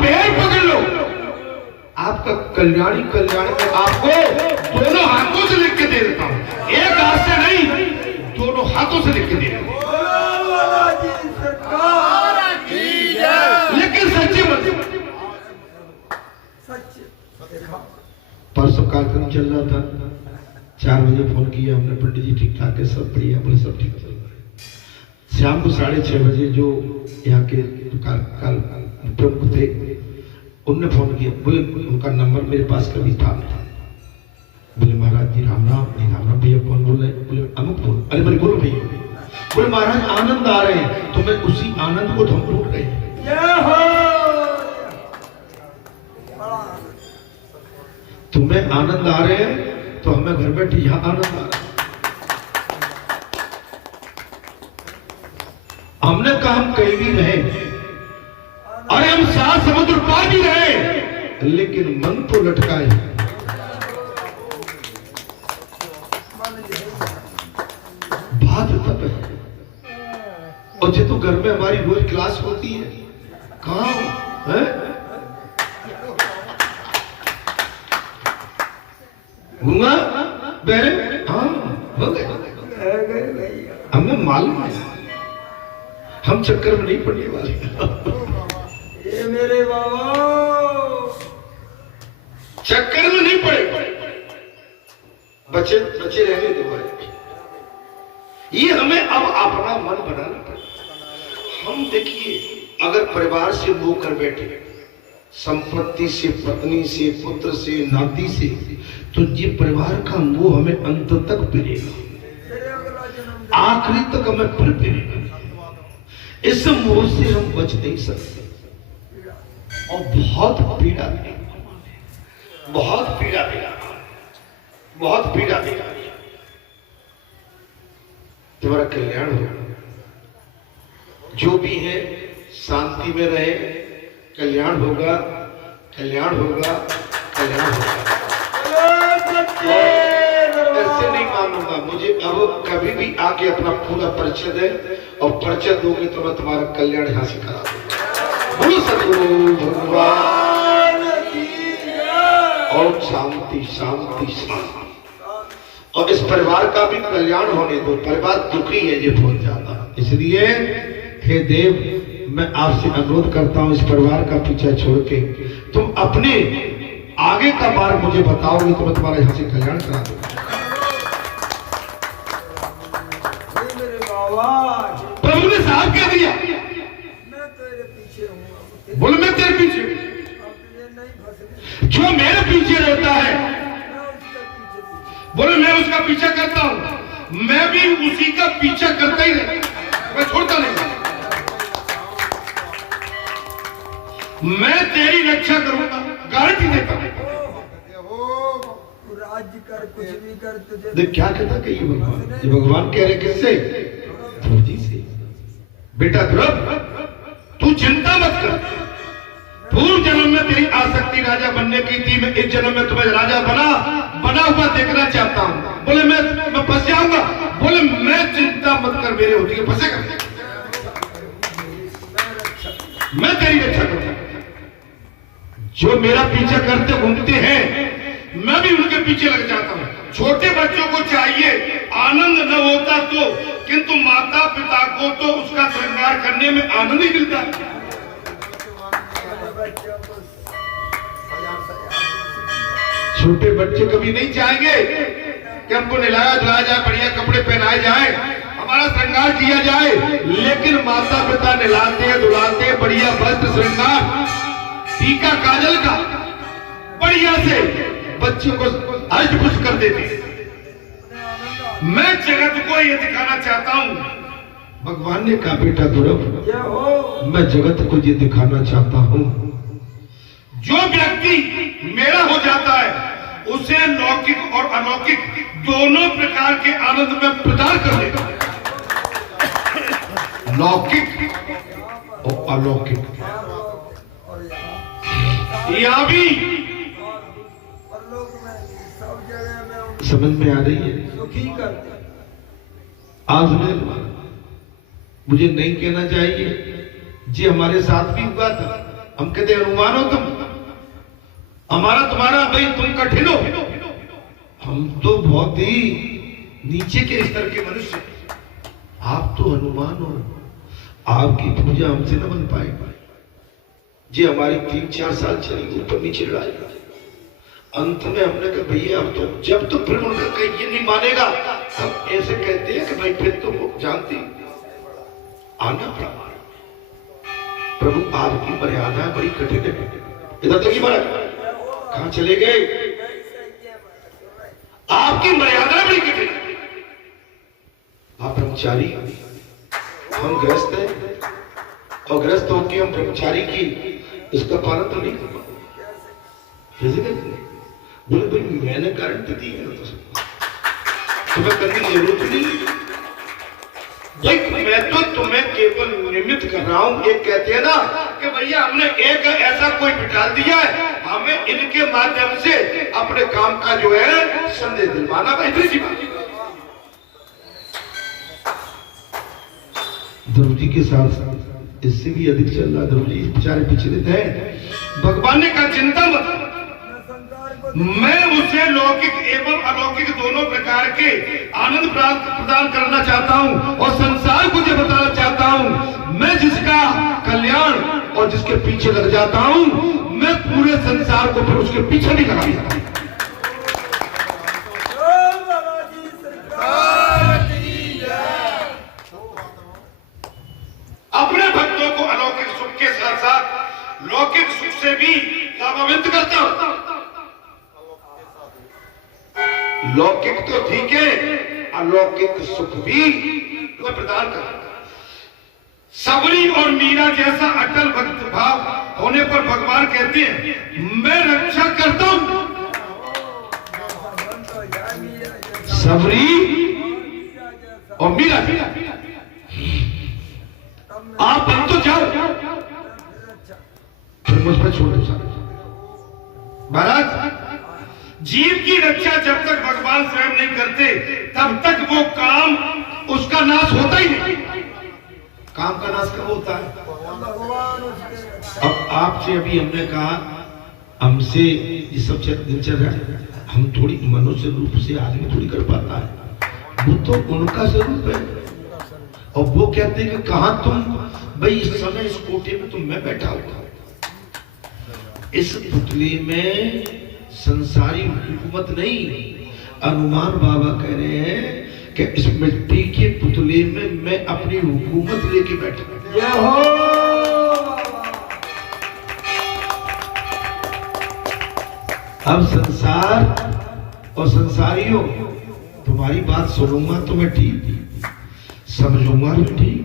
पैर पकड़ लो, आपका कल्याणी कल्याणी में आपको दोनों हाथों से लिख के दे देता हूं, एक हाथ से नहीं, दोनों हाथों से लिख के दे देता हूं। लेकिन सच्चे मत। परसों कार्यक्रम चल रहा था, 4 बजे फोन किया हमने, पंडित जी ठीक ठाक है, सब बढ़िया, बोले सब ठीक चल रहा है। शाम को 6:30 बजे जो यहाँ के प्रमुख थे उनने फोन किया, बोले उनका नंबर मेरे पास कभी था नहीं। बोले महाराज जी राम राम। नहीं राम राम भैया, कौन बोल रहे? बोले अमुक बोल। अरे बोले बोलो भैया। बोले महाराज आनंद आ रहे हैं, तो मैं उसी आनंद को हम ढूंढ रहे हैं। तुम्हें आनंद आ रहे हैं तो हमें घर बैठे यहां आनंद आ रहा है। हमने कहा हम कहीं भी रहे, अरे हम 7 समुद्र पार भी रहे, लेकिन मन तो लटका है। बात तब है। और जो तो घर में हमारी रोज क्लास होती है, कहाँ है? गूंगा बहरे? हाँ हो गए, हमें मालूम है, हम चक्कर में नहीं पड़ने वाले। ये मेरे बाबा चक्कर में नहीं पड़े, बच्चे बच्चे रहने दो। ये हमें अब अपना मन बनाना पड़ेगा। हम देखिए, अगर परिवार से मोह कर बैठे, संपत्ति से, पत्नी से, पुत्र से, नाती से, तो ये परिवार का मोह हमें अंत तक पीड़ेगा, आखिरी तक हमें फिर पीड़ेगा। इस मोह से हम बच नहीं सकते और बहुत पीड़ा देगा, बहुत पीड़ा देगा, बहुत पीड़ा देगा। तुम्हारा कल्याण हो, जो भी है शांति में रहे, कल्याण होगा, कल्याण होगा, कल्याण होगा। ऐसे नहीं मानूंगा, मुझे अब कभी भी आके अपना पूरा परिचय दे, और परिचय दोगे तो मैं तुम्हारा कल्याण यहाँ से करा दूंगा। बोलो सतगुरु भगवान और शांति शांति शांति। और इस परिवार का भी कल्याण होने दो, परिवार दुखी है ये बहुत ज्यादा। इसलिए हे देव, मैं आपसे अनुरोध करता हूं, इस परिवार का पीछा छोड़ के तुम अपने आगे का मार्ग मुझे बताओगे तो मैं तुम्हारा यहाँ से कल्याण करा दूंगा। प्रभु ने साफ कह दिया, मैं तेरे पीछे हूँ। बोल मैं तेरे पीछे, जो मेरे पीछे रहता है, बोले मैं उसका पीछा करता हूं, मैं भी उसी का पीछा करता ही रहता, मैं छोड़ता नहीं। मैं तेरी रक्षा करूंगा, गारंटी देता हूं। राज्य कर, कुछ भी कर, तुझे देख क्या कहता कि ये भगवान, ये भगवान कह रहे किससे? ध्रुव जी से। बेटा ध्रुव, तू चिंता मत कर, पूर्व जन्म में तेरी आसक्ति राजा बनने की थी, मैं इस जन्म में तुम्हें राजा बना हुआ देखना चाहता हूं। बोले मैं फंस जाऊंगा, बोले मैं चिंता मत कर, मेरे होती है फंसेगा, मैं तेरी रक्षा करूंगा। जो मेरा पीछा करते घूमते हैं, मैं भी उनके पीछे लग जाता हूं। छोटे बच्चों को चाहिए, आनंद न होता तो, किंतु माता पिता को तो उसका श्रृंगार करने में आनंद ही मिलता है। छोटे बच्चे कभी नहीं चाहेंगे कि हमको नहलाया धुलाया जाए, बढ़िया कपड़े पहनाए जाए, हमारा श्रृंगार किया जाए, लेकिन माता पिता नहलाते हैं, धुलाते हैं, बढ़िया वस्त्र श्रृंगार, टीका काजल का बढ़िया से बच्चे को अष्टपुष्ट कर देते हैं। मैं जगत को ये दिखाना चाहता हूं, भगवान ने कहा बेटा ध्रुव, मैं जगत को ये दिखाना चाहता हूं, जो व्यक्ति मेरा हो जाता है उसे लौकिक और अलौकिक दोनों प्रकार के आनंद में प्रदान कर देता है। लौकिक और अलौकिक, यहां भी समझ में आ रही है? आज मुझे नहीं कहना चाहिए, जी हमारे साथ भी हुआ था, हम कहते हनुमान हो तुम, हमारा तुम्हारा भाई तुम कठिन हो, हम तो बहुत ही नीचे के स्तर के मनुष्य, आप तो हनुमान हो, आपकी पूजा हमसे न बन पाएगी। जी हमारी 3-4 साल चली ऊपर नीचे लड़ाई, अंत में हमने कहा भैया अब तो जब तो फिर उनका कहीं ये नहीं मानेगा, हम ऐसे कहते हैं कि भाई फिर तो वो जानती आना पड़ा। प्रभु आपकी मर्यादा बड़ी कठिन है। इधर तक ही महाराज कहां चले गए? आपकी मर्यादा बड़ी कठिन है। आप ब्रह्मचारी, हम गृहस्थ हैं, और गृहस्थ होकर हम ब्रह्मचारी की इसका पालन तो नहीं कर पाते। बोले भाई मैंने गारंटी दी है तुम्हें करने की जरूरत नहीं। भाई मैं तो तुम्हें केवल निमित्त कर रहा हूं। एक कहते हैं ना कि भैया हमने एक ऐसा कोई बिठा दिया है, हमें इनके माध्यम से अपने काम का जो है संदेश दिलवाना। इतनी सी बात। ध्रुव जी के साथ इससे भी अधिक चल रहा। ध्रुव जी बेचारे विचलित है। भगवान ने कहा चिंता मत, मैं उसे लौकिक एवं अलौकिक दोनों प्रकार के आनंद प्रदान करना चाहता हूं और संसार को जो बताना चाहता हूं। मैं जिसका कल्याण और जिसके पीछे लग जाता हूं, मैं पूरे संसार को फिर उसके पीछे नहीं लगा देता। अपने भक्तों को अलौकिक सुख के साथ साथ लौकिक सुख से भी लाभान्वित करता हूं। लौकिक तो ठीक है, अलौकिक सुख भी मैं प्रदान करता। सबरी और मीरा जैसा अटल भक्त भाव होने पर भगवान कहते हैं मैं रक्षा करता हूं। सबरी और मीरा, आप बन तो जाओ, फिर मुझ पर छोड़ दो। महाराज जीव की रक्षा जब तक भगवान स्वयं नहीं करते तब तक वो काम उसका नाश होता ही नहीं। काम का नाश कब होता है? अब आपसे अभी हमने कहा हमसे ये सब दिनचर्या हम थोड़ी मनुष्य रूप से आदमी थोड़ी कर पाता है, वो तो उनका स्वरूप है। और वो कहते हैं कि कहा तुम भाई इस समय इस कोठे में तो मैं बैठा हुआ, इस पुतले में संसारी हुकूमत नहीं। हनुमान बाबा कह रहे हैं कि इस मिट्टी के पुतले में मैं अपनी हुकूमत लेके बैठा। अब संसार और संसारियों तुम्हारी बात सुनूंगा तो मैं ठीक, समझूंगा तो ठीक,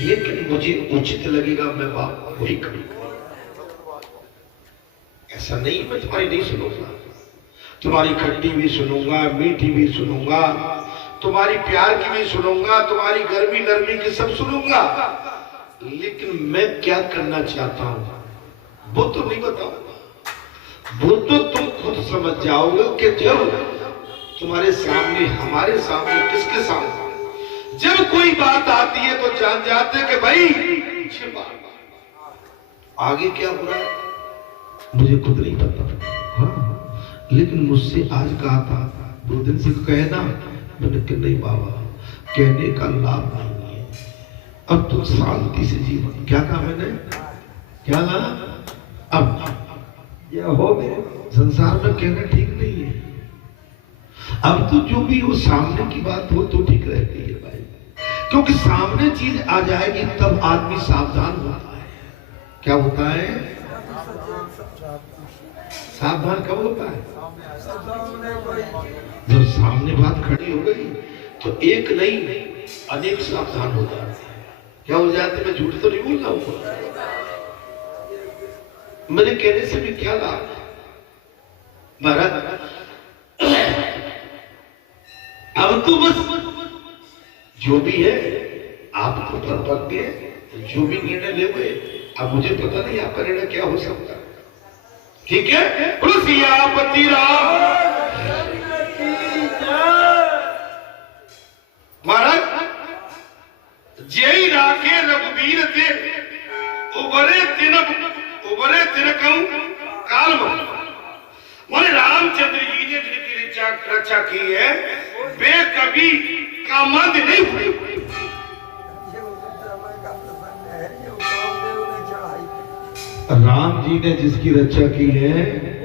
लेकिन मुझे उचित लगेगा मैं बाप वही करूंगा। ऐसा नहीं मैं तुम्हारी नहीं सुनूंगा, तुम्हारी खट्टी भी सुनूंगा, मीठी भी सुनूंगा, तुम्हारी प्यार की भी सुनूंगा, तुम्हारी गर्मी नरमी की सब सुनूंगा, लेकिन मैं क्या करना चाहता हूं वो तो नहीं बताऊंगा। वो तो तुम खुद समझ जाओगे कि जब तुम्हारे सामने, हमारे सामने, किसके सामने जब कोई बात आती है तो जान जाते कि भाई आगे क्या हो रहा है मुझे खुद नहीं पता। हाँ, लेकिन मुझसे आज कहा था 2 दिन से कहना, मैंने कहा नहीं बाबा कहने का लाभ नहीं है, अब तो शांति से जीवन। क्या कहा मैंने? क्या कहा? अब यह हो गया संसार में कहना ठीक नहीं है। अब तो जो भी हो सामने की बात हो तो ठीक रहती है भाई, क्योंकि सामने चीज आ जाएगी तब आदमी सावधान होता है। क्या होता है? सावधान कब होता है? जब सामने बात खड़ी हो गई तो एक नहीं अनेक सावधान हो जाते हैं। क्या हो जाते? मैं झूठ तो नहीं बोल रहा हूं, मेरे कहने से भी क्या लाभ? महाराज अब तो बस जो भी है आपको परपक्व है, जो भी निर्णय ले हुए, अब मुझे पता नहीं आपका निर्णय क्या हो सकता है। ठीक है? सियापति राम महाराज जय राखे रघुवीर थे उबरे दिन कहूं काल बोले रामचंद्र जी ने जिनकी रक्षा की है वे कभी कामंद नहीं हुए। ये समय का प्रसंग है, ये कामदेव ने चढ़ाई की। राम जी ने जिसकी रक्षा की है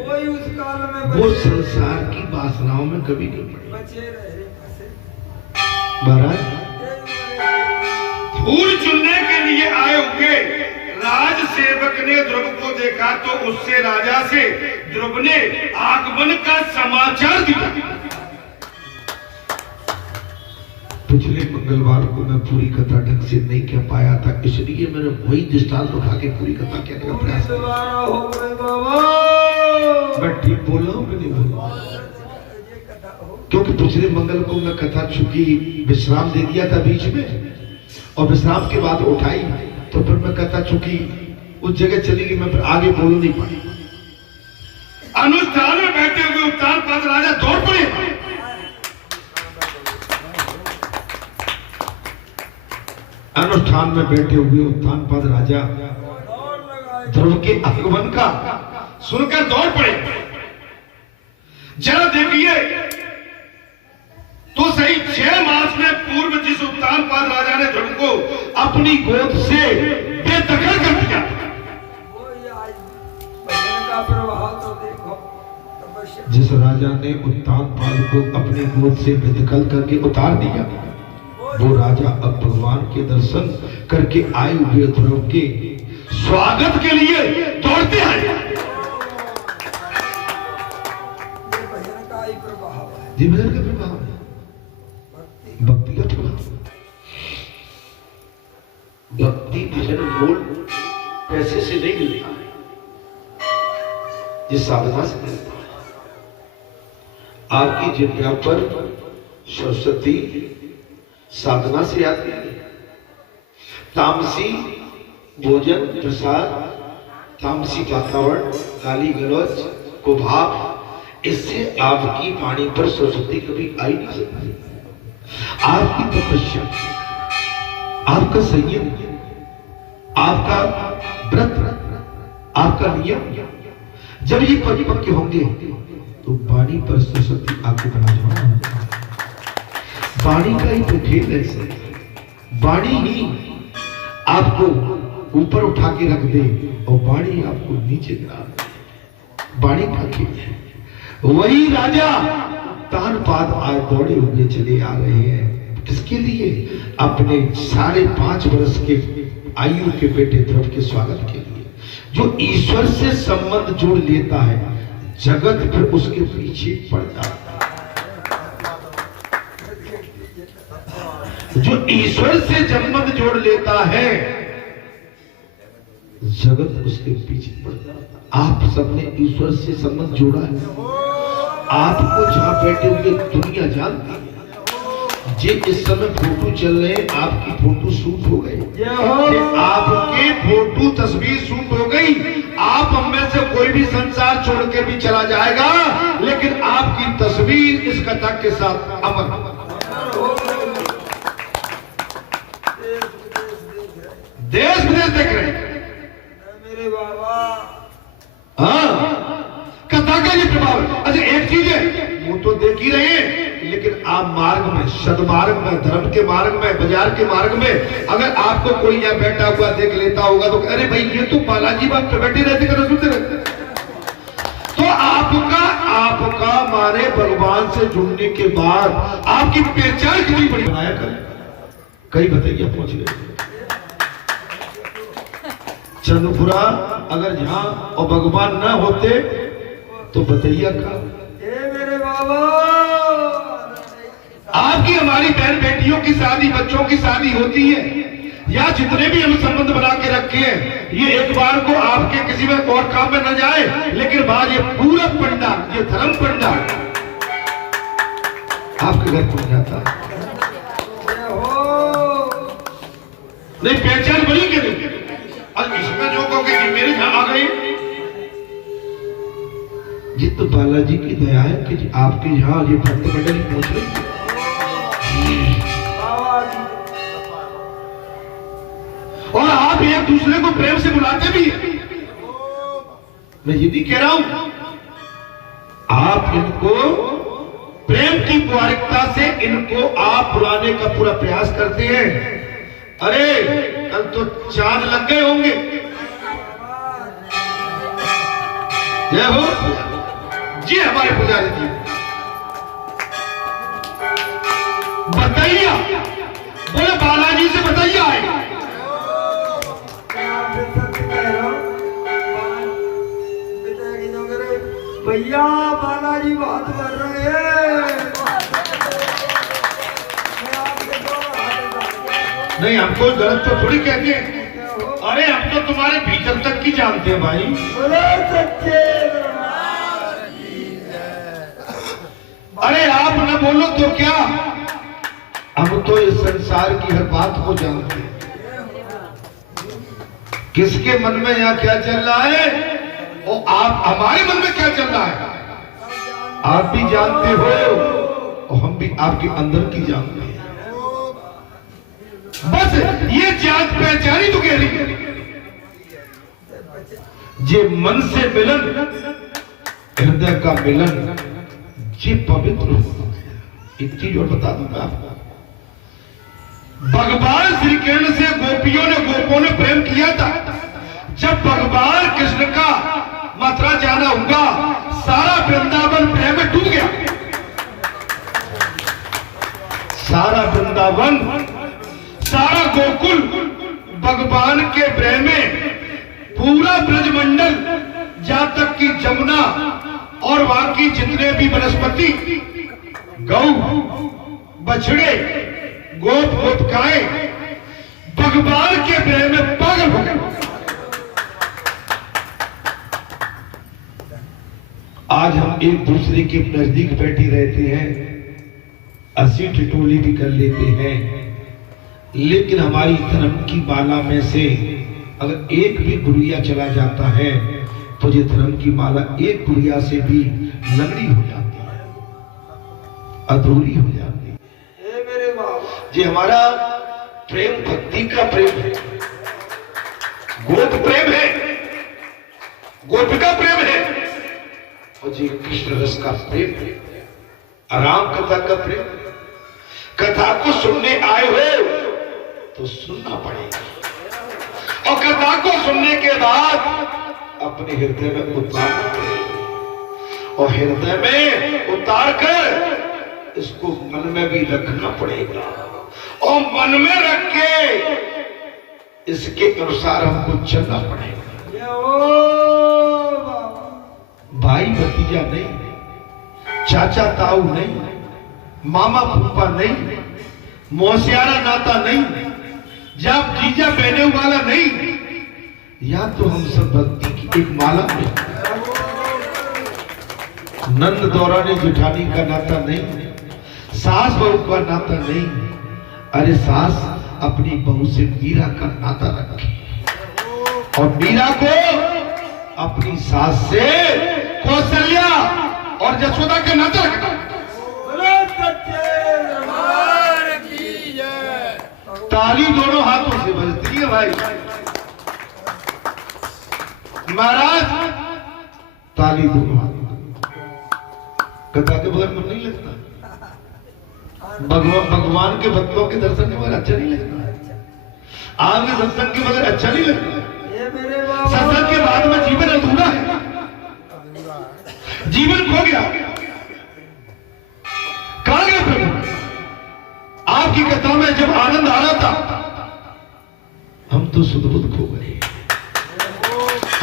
कोई उस काल में वो संसार की वासनाओं में कभी नहीं पड़े। बचे रहे फंसे। महाराज ये फूल चुनने के लिए आए हुए राज सेवक ने ध्रुव को देखा तो उससे राजा से ध्रुव ने आगमन का समाचार दिया। पिछले मंगलवार को मैं पूरी कथा ढंग से नहीं कह पाया था, इसलिए मैंने वही दृष्टांत उठा के पूरी कथा कहने का प्रयास किया। दोबारा हो गए बाबा। मैं ठीक बोल रहा हूँ कि नहीं बोल रहा हूँ? ये कथा हो। क्योंकि पिछले मंगल को मैं कथा चूंकि विश्राम दे दिया था बीच में और विश्राम के बाद उठाई तो फिर मैं कथा चूंकि उस जगह चली गई, मैं फिर आगे बोल नहीं पाई। अनुष्ठान में बैठे हुए उत्तान पाद राजा दौड़ पड़े। अनुष्ठान में बैठे हुए उत्तान पाद राजा दौड़ लगाए। ध्रुव के आगमन का सुनकर दौड़ पड़े। जरा देखिए तो सही 6 मास में पूर्व जिस उत्तान पाद राजा ने ध्रुव को अपनी गोद से बेदखल कर दिया। वो ये आज भजन का प्रभाव तो देखो। तपस्या जिस राजा ने उत्तान पाद को अपनी गोद से बेदखल करके उतार दिया वो राजा अब भगवान के दर्शन करके आए हुए ध्रुव के स्वागत के लिए दौड़ते हैं। ये भजन का ही प्रभाव है। जी भजन का प्रभाव है, भक्ति भक्ति का प्रभाव। भक्ति भजन मूल पैसे से नहीं मिलता है, ये साधना से मिलता है। आपकी जिज्ञा पर सरस्वती साधना से आती है। तामसी भोजन प्रसाद, तामसी वातावरण, गाली गलौज कुभाव, इससे आपकी वाणी पर सरस्वती कभी आई नहीं सकती। आपकी तपस्या, आपका संयम, आपका व्रत, आपका नियम जब ये परिपक्व होंगे तो वाणी पर सरस्वती आपको विराजमान होगी। वाणी का ही तो खेल है। वाणी ही आपको ऊपर उठा के रख दे और वाणी आपको नीचे गिरा दे। वाणी का खेल है। वही राजा तान पाद आज दौड़े हुए चले आ रहे हैं। किसके लिए? अपने 5.5 वर्ष के आयु के बेटे ध्रुव के स्वागत के लिए। जो ईश्वर से संबंध जोड़ लेता है जगत फिर उसके पीछे पड़ जाता है। जो ईश्वर से संबंध जोड़ लेता है जगत उसके पीछे पड़ जाता है। आप सबने ईश्वर से संबंध जोड़ा है। आपको जहां बैठे हुए दुनिया जानती है। जे इस समय फोटो चल रहे हैं, आपकी फोटो शूट हो गई, आपके फोटो तस्वीर शूट हो गई। आप हम में से कोई भी संसार छोड़ के भी चला जाएगा लेकिन आपकी तस्वीर इस कथा के साथ अमर। देश विदेश देख रहे हैं मेरे बाबा। हाँ, कथा का ये प्रभाव है। अच्छा एक चीज है, वो तो देख ही रहे हैं लेकिन आप मार्ग में, सदमार्ग में, धर्म के मार्ग में, बाजार के मार्ग में अगर आपको कोई यहाँ बैठा हुआ देख लेता होगा तो अरे भाई ये तो बालाजी बाग पे बैठे रहते कर सुनते रहते। तो आपका माने भगवान से जुड़ने के बाद आपकी पहचान कितनी बड़ी बनाया करें। कई बतैया पहुंच गए चंद्रपुरा, अगर यहाँ और भगवान न होते तो बतैया का। मेरे बाबा। आपकी हमारी बहन बेटियों की शादी, बच्चों की शादी होती है या जितने भी हम संबंध बना के रखे हैं, ये एक बार को आपके किसी में और काम में न जाए लेकिन बाद ये पूरा पंडाल, ये धर्म पंडाल आपके घर पहुंच जाता है। नहीं पहचान बनी कि नहीं? और इसमें जो कहोगे कि मेरे यहाँ आ गए, ये तो बालाजी की दया है कि आपके यहाँ ये भक्त मंडली पहुंच रही। और आप एक एक दूसरे को प्रेम से बुलाते भी हैं। मैं ये नहीं कह रहा हूं, आप इनको प्रेम की पौराणिकता से इनको आप बुलाने का पूरा प्रयास करते हैं। अरे कल तो चांद लग गए होंगे। जय हो जी हमारे पुजारी जी। बताइए, बोले बालाजी से बताइए आए। भैया बालाजी बात कर रहे हैं। नहीं, हम कोई गलत तो थोड़ी कहते हैं। अरे हम तो तुम्हारे भीतर तक की जानते हैं भाई। बोले सच्चे। अरे आप न बोलो तो क्या, हम तो इस संसार की हर बात को जानते हैं। किसके मन में यहाँ क्या चल रहा है और आप हमारे मन में क्या चल रहा है आप भी जानते हो और हम भी आपके अंदर की जानते हैं। बस ये जांच पहचानी तो कह रही है। जे मन से मिलन, हृदय का मिलन, जे पवित्र हो। एक चीज और बता दूंगा आपको, भगवान श्री कृष्ण से गोपों ने प्रेम किया था। जब भगवान कृष्ण का मथुरा जाना होगा, सारा वृंदावन प्रेम में डूब गया। सारा वृंदावन, सारा गोकुल भगवान के प्रेम में, पूरा ब्रजमंडल, जहां तक कि जमुना और वहां की जितने भी वनस्पति, गौ, बछड़े, गोप गोपिकाएं भगवान के प्रेम में पागल हो गए। आज हम एक दूसरे के नजदीक बैठे रहते हैं, हंसी ठिठोली भी कर लेते हैं, लेकिन हमारी धर्म की माला में से अगर एक भी गुड़िया चला जाता है तो ये धर्म की माला एक गुड़िया से भी लंगड़ी हो जाती है, अधूरी हो जाती है। मेरे बाबा ये हमारा प्रेम भक्ति का प्रेम है, गोप प्रेम है, गोपिका प्रेम है, और जी कृष्ण रस का प्रेम है, राम कथा का प्रेम। कथा को सुनने आए हो तो सुनना पड़ेगा, और कथा को सुनने के बाद अपने हृदय में उतारना पड़ेगा, और हृदय में उतार कर इसको मन में भी रखना पड़ेगा, और मन में रख के इसके अनुसार हमको चलना पड़ेगा। भाई भतीजा नहीं, चाचा ताऊ नहीं, मामा फूफा नहीं, मौसियारा नाता नहीं, जब जीजा बहने वाला नहीं, या तो हम सब भक्ति की एक माला में, नंद दौरानी जेठानी का नाता नहीं, सास बहू का नाता नहीं। अरे सास अपनी बहू से मीरा का नाता रखे, और मीरा को अपनी सास से कौशल्या और यशोदा का नाता रखना। ताली दोनों हाथों से बजती है भाई। महाराज ताली दोनों हाथ, कथा के बगैर मन नहीं लगता, भगवान के भक्तों के दर्शन के बगैर अच्छा नहीं लगता, आपके सत्संग के बगैर अच्छा नहीं लगता। सत्संग के बाद में जीवन अधूरा है, जीवन खो गया। कहां गए प्रभु? आपकी कथा में जब आनंद आ रहा था, हम तो सुध-बुध खो गए।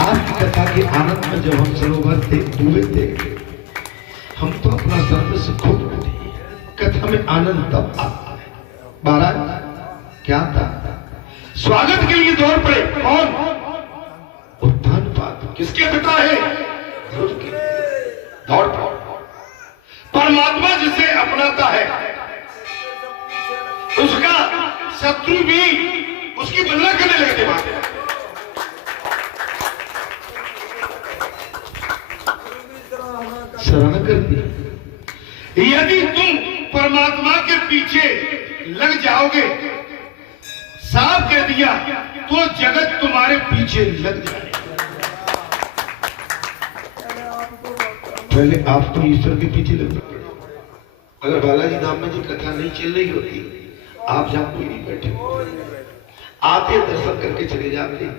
आपकी कथा के आनंद में जब हम सरोवर थे, डूबे थे, हम तो अपना सर्वस्व खो बैठे। कथा में आनंद तब आता है। महाराज क्या था? स्वागत के लिए दौड़ पड़े। कौन? उत्थान पाद किसके पिता है? दौड़ पड़ो। परमात्मा जिसे अपनाता है उसका शत्रु भी उसकी बदला करने लगते बात है। शरण कर दी। यदि तुम परमात्मा के पीछे लग जाओगे, साफ कह दिया, तो जगत तुम्हारा तुम्हारे पीछे लग जाए। पहले आपको ईश्वर के पीछे लगना पड़ेगा। अगर बालाजी धाम में जो कथा नहीं चल रही होती, आप जहां कोई नहीं बैठे आते दर्शन करके चले जाते।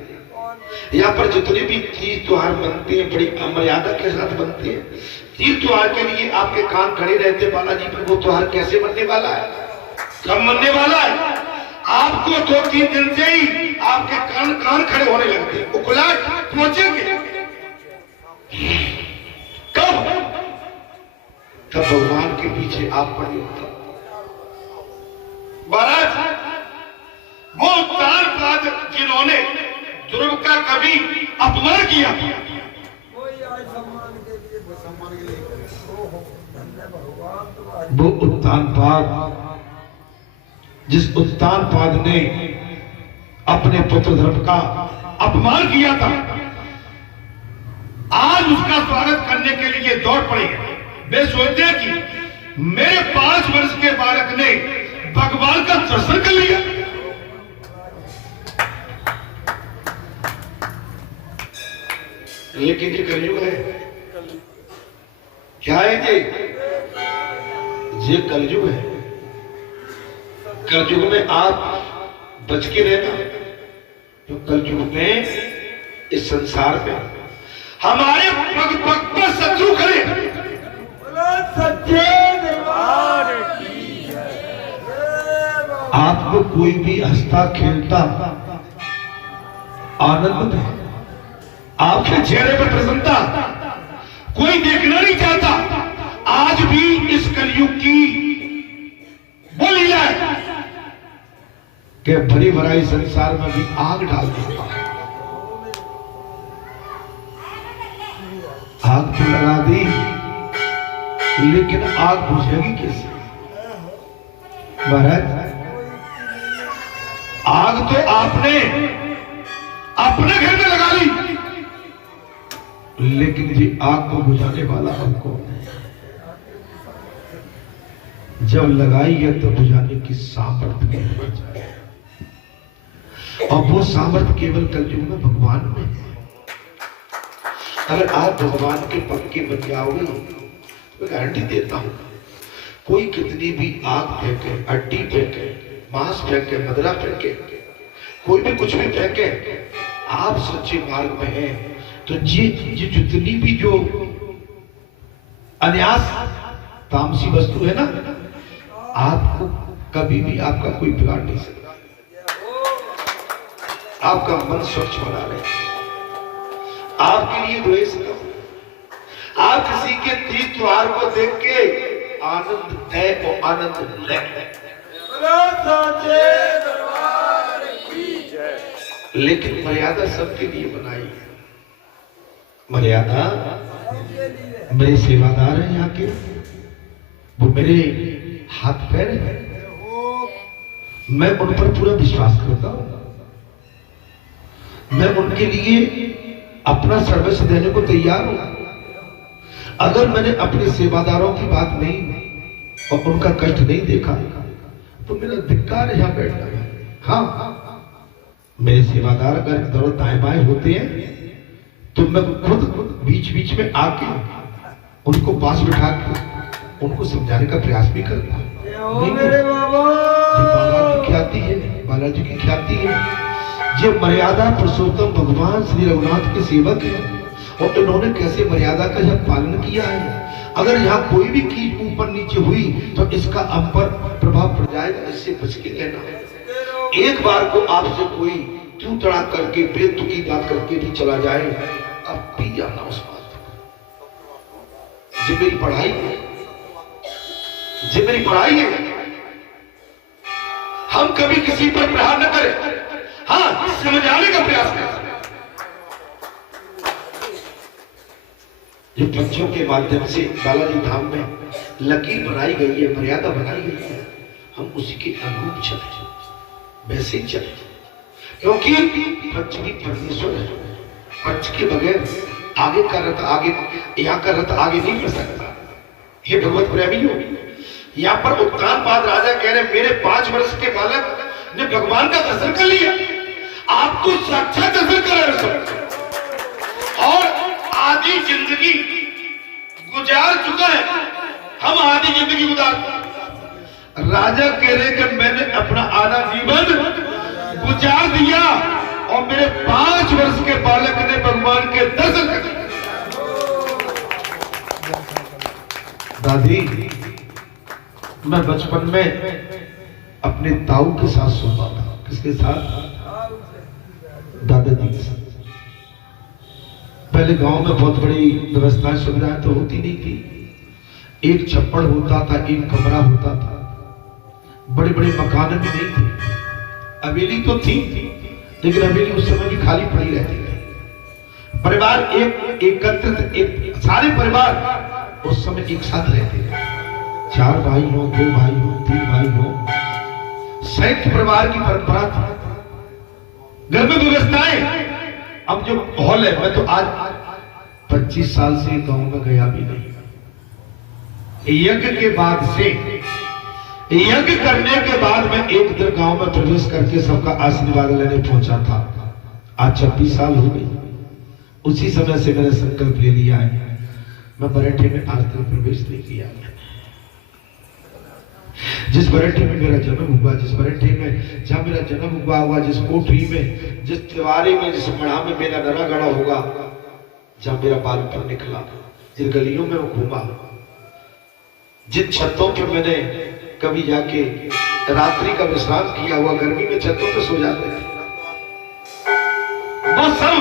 यहाँ पर जितने भी तीज त्योहार बनते हैं बड़ी मर्यादा के साथ बनते हैं। तीज त्योहार के लिए आपके कान खड़े रहते बालाजी पर, वो त्योहार कैसे बनने वाला है, कब बनने वाला है? आपको 2-3 दिन से ही आपके कान खड़े होने लगते हैं। उखलाट पहुंचेंगे कब? तब भगवान के पीछे आप पड़े होता। महाराज वो उत्तान पाद जिन्होंने ध्रुव का कभी अपमान किया, वो उत्तान पाद, जिस उत्तान पाद ने अपने पुत्र ध्रुव का अपमान किया था, आज उसका स्वागत करने के लिए दौड़ पड़े। वे सोचते हैं कि मेरे 5 वर्ष के बालक ने भगवान का दर्शन कर लिया। लेकिन ये कलयुग है, क्या है ये कलयुग है। कलयुग में आप बच के रहना, तो कलयुग में इस संसार में हमारे पग पग पर शत्रु खड़े। आपको कोई भी हंसता खेलता आनंद है, आपके चेहरे पर प्रसन्नता कोई देखना नहीं चाहता। आज भी इस कलयुग की वो लीला है कि भरी भराई संसार में भी आग डाल देता है। आग तो लगा दी, लेकिन आग बुझेगी कैसे? महाराज आग तो आपने अपने घर में लगा ली, लेकिन ये आग को बुझाने वाला हमको जब लगाई है तो बुझाने की सामर्थ्य है, और वो सामर्थ्य केवल कलयुग में भगवान में है। अगर आप भगवान के पक्के बन जाओगे तो गारंटी देता हूं, कोई कितनी भी आग फेंके, अड्डी फेंके, मांस फेंके, मदरा फेंके, कोई भी कुछ भी फेंके, आप सच्चे मार्ग में हैं तो ये जितनी भी जो अन्यास तामसी वस्तु है ना, आपको कभी भी आपका कोई बिगाड़ नहीं सकता। आपका मन स्वच्छ बना रहे, आपके लिए द्वेष न हो। आप किसी के तीज त्योहार को देख के आनंद दे और आनंद ले, लेकिन मर्यादा सबके लिए बनाई है। मर्यादा मेरे सेवादार हैं यहाँ के, वो मेरे हाथ पैर हैं, मैं उन पर पूरा विश्वास करता हूं, मैं उनके लिए अपना सर्वस्व देने को तैयार हूं। अगर मैंने अपने सेवादारों की बात नहीं और उनका कष्ट नहीं देखा तो मेरा धिक्कार है यहाँ बैठना है। हाँ, मेरे सेवादार अगर इधर दाएं बाएं होते हैं तो मैं खुद बीच बीच में आके उनको पास बिठा के उनको समझाने का प्रयास भी करता हूं। बाबा की ख्याति है, बालाजी की ख्याति है, ये मर्यादा पुरुषोत्तम भगवान श्री रघुनाथ के सेवक हैं और इन्होंने कैसे मर्यादा का यह पालन किया है। अगर यहाँ कोई भी चीज ऊपर नीचे हुई तो इसका हम पर प्रभाव पड़ जाएगा, इससे बच के रहना। एक बार को आपसे कोई तू तड़ा करके बेतु की बात करके भी चला जाए, अब पी जाना उस बात को। ये मेरी पढ़ाई है, ये मेरी पढ़ाई है। हम कभी किसी पर प्रहार न करें, हाँ समझाने का प्रयास करें। जो पंचों के माध्यम से बालाजी धाम में लकीर बनाई गई है, मर्यादा बनाई गई है, हम उसी के अनुरूप चले, वैसे ही चले, क्योंकि पंच भी परमेश्वर है। पंच के बगैर आगे का रथ आगे, यहाँ का रथ आगे नहीं बढ़ सकता। हे भगवत प्रेमियों, यहाँ पर उत्तान पाद राजा कह रहे मेरे 5 वर्ष के बालक ने भगवान का दर्शन कर लिया। आप तो साक्षात दर्शन कर रहे हो और आधी जिंदगी गुजार चुका है, हम आधी जिंदगी गुजार। राजा कह रहे कि मैंने अपना आधा जीवन गुजार दिया और मेरे 5 वर्ष के बालक ने भगवान के दर्शन कर दिए। दादी, मैं बचपन में अपने ताऊ के साथ सोता था। किसके साथ? दादाजी के साथ। पहले गांव में बहुत बड़ी व्यवस्था सुविधाएं तो होती नहीं थी। एक छप्पड़ होता था, एक कमरा होता था, बड़े बड़े मकान भी नहीं थे। हवेली तो थी, लेकिन हवेली उस समय भी खाली पड़ी रहती थी। परिवार एकत्रित सारे परिवार उस समय एक साथ रहते थे। 4 भाई हो, 2 भाई हो, 3 भाई हो, संयुक्त परिवार की परंपरा थी। घर में व्यवस्थाएं। अब जो हॉल है, मैं तो आज 25 साल से गांव में गया भी नहीं। यज्ञ के बाद से, यज्ञ करने के बाद मैं एक दिन गांव में प्रवेश करके सबका आशीर्वाद लेने पहुंचा था। आज 26 साल हो गई। उसी समय से मैंने संकल्प ले लिया है, मैं बरेठे में आज तक प्रवेश नहीं किया। जिस बरेठे में मेरा जन्म हुआ, जिस बरेठे में जहां मेरा जन्म हुआ, जिस कोठरी में, जिस तिवारी में, जिस मढ़ा में मेरा नरा गड़ा होगा, जहां मेरा बालपन निकला, जिन गलियों में मैं घूमा, जिन छतों पर मैंने कभी जाके रात्रि का विश्राम किया हुआ, गर्मी में छतों पे सो जाते थे, वो सब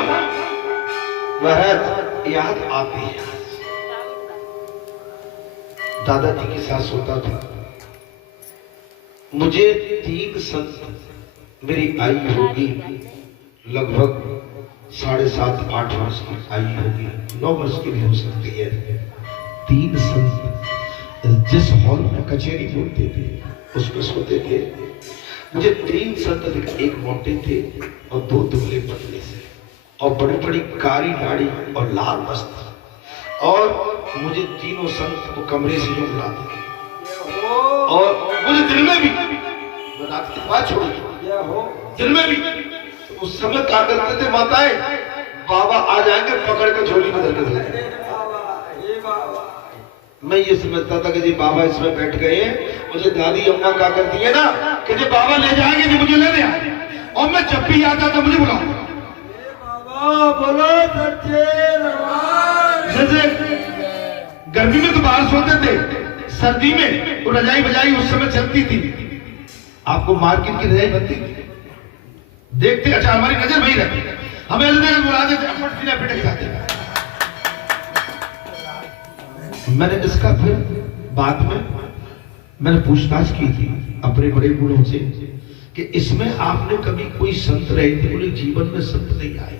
वह याद आती है। दादाजी के साथ सोता था। मुझे 3 संत, मेरी आयु होगी लगभग 7.5-8 वर्ष की आयु होगी, 9 वर्ष की भी हो सकती है। 3 संत जिस हॉल में कचहरी बोलते थे उसमें सोते थे। मुझे 3 संत दिखे, एक मोटे थे और 2 दुबले पतले से, और बड़ी बड़ी कारी दाढ़ी और लाल वस्त्र, और मुझे तीनों संत को कमरे से जो बुलाते, और मुझे दिल में भी, रात की बात छोड़ी, दिल में भी उस समय क्या करते थे माताएं, बाबा आ जाएंगे पकड़ के झोली में धर के। मैं ये समझता था कि जी बाबा इसमें बैठ गए हैं। मुझे दादी अम्मा क्या करती है ना कि जी बाबा ले जाएंगे, जी मुझे लेने आए, और मैं जब भी आता था मुझे बुलाओ। बोलो सच्चे दरबार। जैसे गर्मी में तो बाहर सोते थे, सर्दी में तो रजाई बजाई उस समय चलती थी। आपको मार्केट की रजाई बनती थी, देखते अच्छा हमारी नजर वही रहती, हमें बुलाते थे, अपट सीना पिट के जाते। मैंने इसका फिर बाद में मैंने पूछताछ की थी अपने बड़े बूढ़ों से कि इसमें आपने कभी कोई संत रहे थे? बोले जीवन में संत नहीं आए।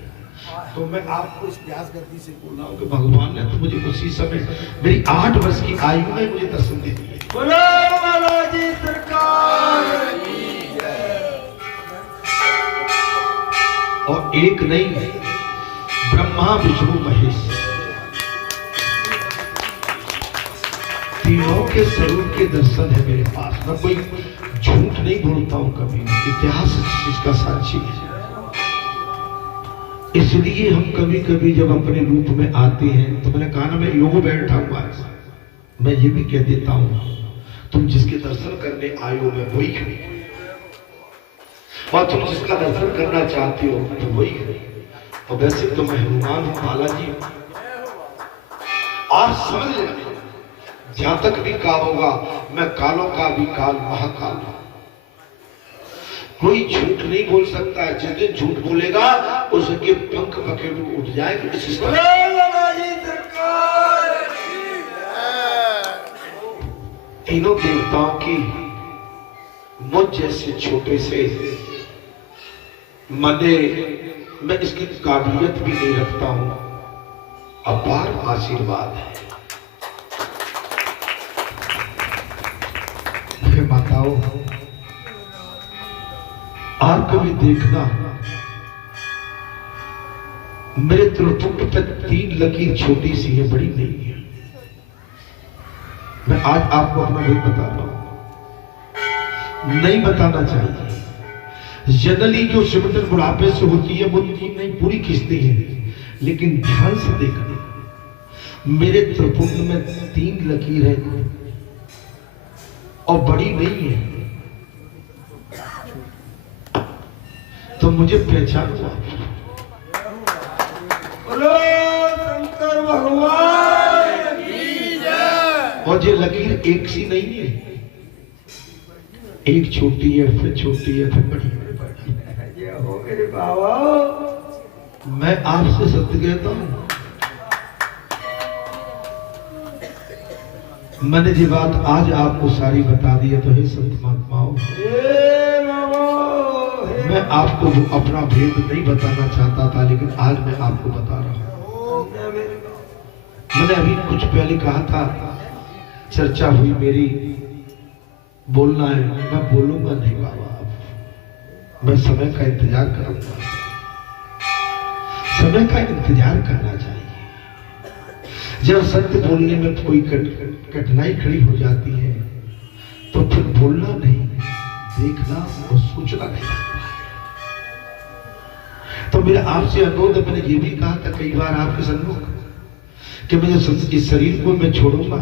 तो मैं आपको इस प्यास गति से बोल रहा हूँ कि भगवान ने तो मुझे उसी समय मेरी 8 वर्ष की आयु में मुझे दर्शन दे दिए। बोलो बालाजी सरकार की जय। और एक नहीं, ब्रह्मा विष्णु महेश तीनों के स्वरूप के दर्शन है मेरे पास। मैं कोई झूठ नहीं बोलता हूं कभी, इतिहास इसका साक्षी है। इसलिए हम कभी कभी जब अपने रूप में आते हैं तो मैंने कहा ना मैं योग बैठा हुआ है, मैं ये भी कह देता हूं तुम जिसके दर्शन करने आए हो मैं वही हूं, और तुम जिसका दर्शन करना चाहते हो तो वही है। और वैसे तो मैं हनुमान हूं, बालाजी। और समझ लेना जहां तक भी काल होगा मैं कालों का भी काल महाकाल हूं। कोई झूठ नहीं बोल सकता है। जिस दिन झूठ बोलेगा उसके पंख पखेरु उठ जाएंगे। तीनों देवताओं की मुझ जैसे छोटे से मने मैं इसकी काबिलियत भी नहीं रखता हूं, अपार आशीर्वाद है। माताओं, और कभी देखना मेरे त्रिपुट पे 3 लकीर छोटी सी है, बड़ी नहीं है। मैं आज आपको अपना दिल बता रहा हूं, नहीं बताना चाहिए, जनरली जो सिमटन बुढ़ापे से होती है वो तीन नहीं पूरी खींचती है, लेकिन ध्यान से देखना, मेरे त्रिपुंड में 3 लकीर है और बड़ी नहीं है, तो मुझे पहचान हुआ। बोलो शंकर भगवान की जय। और ये लकीर एक सी नहीं है, एक छोटी है, फिर छोटी है, फिर बड़ी है। जय हो मेरे बाबा। मैं आपसे सत्य कहता हूं, मैंने ये बात आज आपको सारी बता दी है, तो हे संत महात्माओं, मैं आपको वो अपना भेद नहीं बताना चाहता था, लेकिन आज मैं आपको बता रहा हूं। मैंने अभी कुछ पहले कहा था, चर्चा हुई मेरी, बोलना है, मैं बोलूंगा नहीं बाबा, मैं समय का इंतजार करूंगा। समय का इंतजार करना चाहिए। जब सत्य बोलने में कोई कठिनाई खड़ी हो जाती है, तो फिर बोलना नहीं, देखना और सोचना नहीं। तो मेरा आपसे अनुरोध है, मैंने ये भी कहा था कई बार आपके सम्मुख कि मैं इस शरीर को मैं छोड़ूंगा